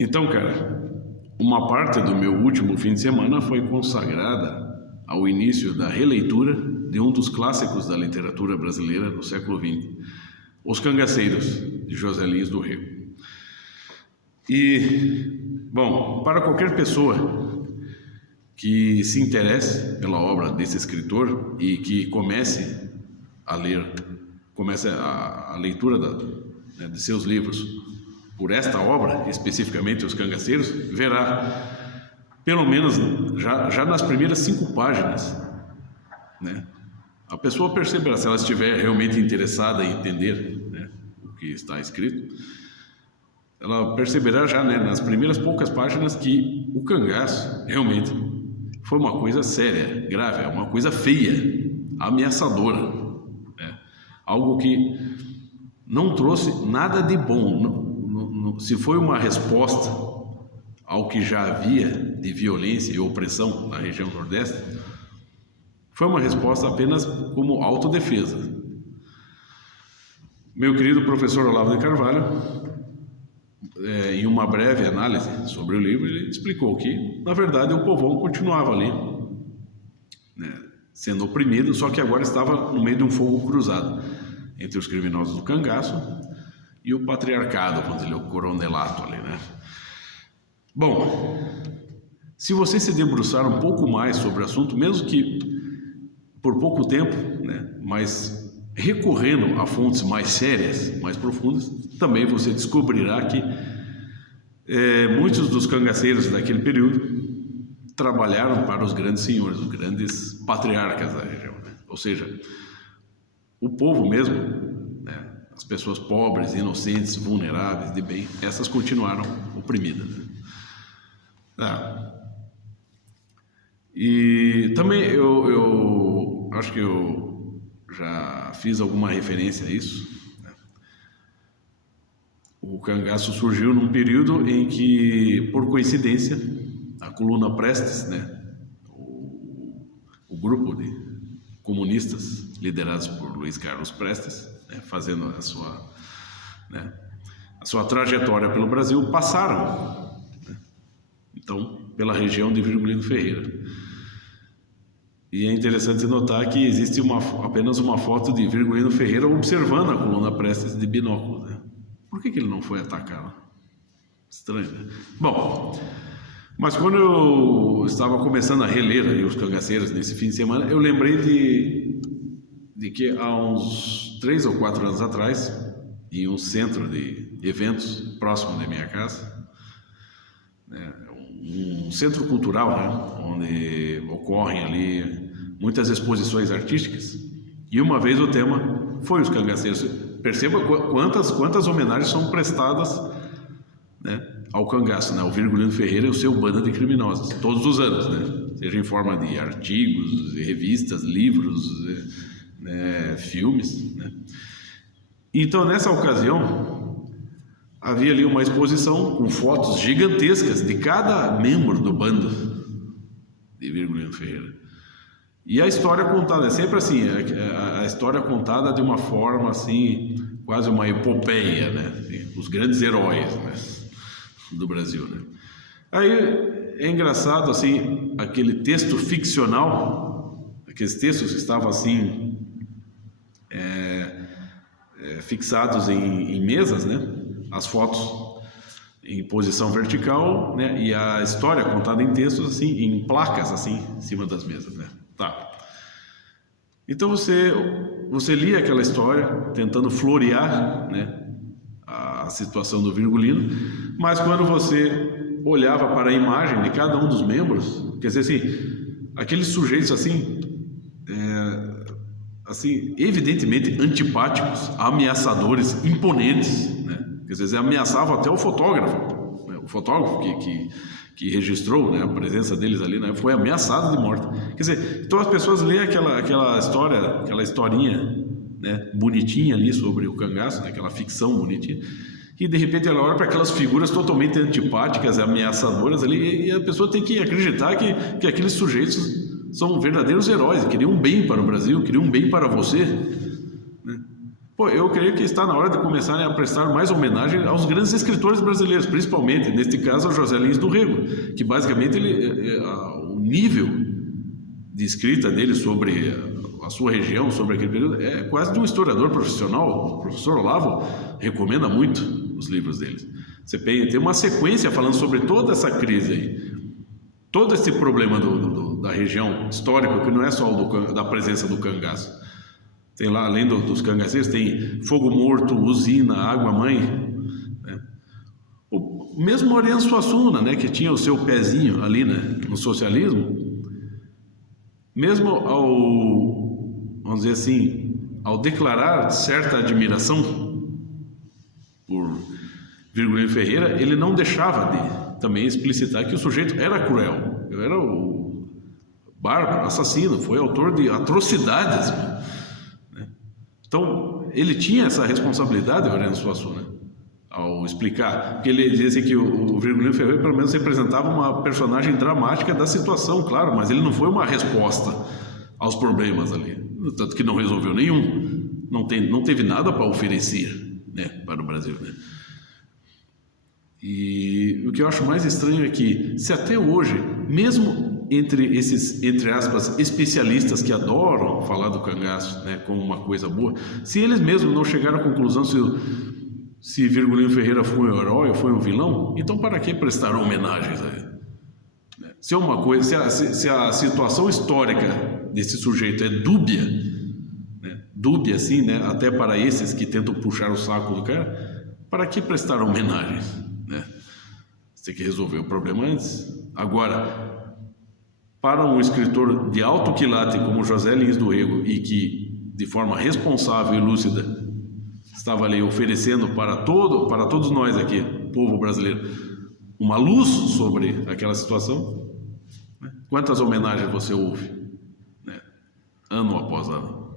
Então, cara, uma parte do meu último fim de semana foi consagrada ao início da releitura de um dos clássicos da literatura brasileira do século XX, Os Cangaceiros, de José Lins do Rego. E, bom, para qualquer pessoa que se interesse pela obra desse escritor e que comece a leitura de seus livros por esta obra, especificamente Os Cangaceiros, verá, pelo menos já nas primeiras 5 páginas, né, a pessoa perceberá, se ela estiver realmente interessada em entender, né, o que está escrito, ela perceberá já, né, nas primeiras poucas páginas que o cangaço realmente foi uma coisa séria, grave, uma coisa feia, ameaçadora, né, algo que não trouxe nada de bom. Se foi uma resposta ao que já havia de violência e opressão na região Nordeste, foi uma resposta apenas como autodefesa. Meu querido professor Olavo de Carvalho, em uma breve análise sobre o livro, ele explicou que, na verdade, o povão continuava ali, né, sendo oprimido, só que agora estava no meio de um fogo cruzado entre os criminosos do cangaço e o patriarcado, vamos dizer, o coronelato ali, né? Bom, se você se debruçar um pouco mais sobre o assunto, mesmo que por pouco tempo, né, mas recorrendo a fontes mais sérias, mais profundas, também você descobrirá que muitos dos cangaceiros daquele período trabalharam para os grandes senhores, os grandes patriarcas da região, né? Ou seja, o povo mesmo, né, as pessoas pobres, inocentes, vulneráveis, de bem, essas continuaram oprimidas, né? E também eu acho que eu já fiz alguma referência a isso, né? O cangaço surgiu num período em que, por coincidência, a coluna Prestes, né, o grupo de comunistas liderados por Luiz Carlos Prestes, né, fazendo a sua trajetória pelo Brasil, passaram, né, então, pela região de Virgulino Ferreira. E é interessante notar que existe apenas uma foto de Virgulino Ferreira observando a coluna Prestes de binóculo, né? Por que ele não foi atacá-la? Estranho, né? Bom, mas quando eu estava começando a reler aí Os Cangaceiros nesse fim de semana, eu lembrei de que há uns 3 ou 4 anos atrás, em um centro de eventos próximo da minha casa, né, um centro cultural, né, onde ocorrem ali muitas exposições artísticas, e uma vez o tema foi Os Cangaceiros. Perceba quantas homenagens são prestadas, né, ao cangaço, né, ao Virgulino Ferreira e o seu bando de criminosos, todos os anos, né, seja em forma de artigos, revistas, livros, né, filmes, né. Então, nessa ocasião, havia ali uma exposição com fotos gigantescas de cada membro do bando de Virgulino Ferreira. E a história contada é sempre assim, a história contada de uma forma assim, quase uma epopeia, né? Os grandes heróis, né, do Brasil, né? Aí é engraçado assim, aquele texto ficcional, aqueles textos que estavam assim fixados em mesas, né? As fotos em posição vertical, né? E a história contada em textos assim, em placas assim, em cima das mesas, né? Tá. Então você lia aquela história tentando florear, né, a situação do Virgulino, mas quando você olhava para a imagem de cada um dos membros, quer dizer assim, aqueles sujeitos assim, assim, evidentemente antipáticos, ameaçadores, imponentes, né? Quer dizer, ameaçavam até o fotógrafo, né? O fotógrafo que registrou, né, a presença deles ali, né, foi ameaçado de morte. Quer dizer, então as pessoas leem aquela história, aquela historinha, né, bonitinha ali sobre o cangaço, né, aquela ficção bonitinha, e de repente ela olha para aquelas figuras totalmente antipáticas, ameaçadoras ali, e a pessoa tem que acreditar que aqueles sujeitos são verdadeiros heróis, queriam um bem para o Brasil, queriam um bem para você, né? Pô, eu creio que está na hora de começarem a prestar mais homenagem aos grandes escritores brasileiros, principalmente, neste caso, ao José Lins do Rego, que basicamente o nível de escrita dele sobre a sua região, sobre aquele período, é quase de um historiador profissional. O professor Olavo recomenda muito os livros dele. Você tem uma sequência falando sobre toda essa crise aí, todo esse problema da região histórica, que não é só da presença do cangaço. Tem lá, além dos cangaceiros, tem fogo morto, usina, água-mãe, né? O mesmo Oriano Suassuna, né, que tinha o seu pezinho ali, né, no socialismo, mesmo vamos dizer assim, ao declarar certa admiração por Virgulino Ferreira, ele não deixava de também explicitar que o sujeito era cruel, era o bárbaro, assassino, foi autor de atrocidades, né? Então, ele tinha essa responsabilidade, Oriano Suassuna, ao explicar, porque ele dizia assim que o Virgulino Ferreira pelo menos representava uma personagem dramática da situação, claro, mas ele não foi uma resposta aos problemas ali, tanto que não resolveu nenhum, não teve nada para oferecer, né, para o Brasil, né? E o que eu acho mais estranho é que, se até hoje, mesmo entre esses, entre aspas, especialistas que adoram falar do cangaço, né, como uma coisa boa, se eles mesmos não chegaram à conclusão se Virgulino Ferreira foi um herói ou foi um vilão, então para que prestar homenagens a ele? Se é uma coisa, se a situação histórica desse sujeito é dúbia, né, dúbia assim, né, até para esses que tentam puxar o saco do cara, para que prestar homenagens, né? Você tem que resolver o problema antes. Agora, para um escritor de alto quilate como José Lins do Rego, e que de forma responsável e lúcida estava ali oferecendo para todos nós aqui, povo brasileiro, uma luz sobre aquela situação, né? Quantas homenagens você ouve, né, ano após ano?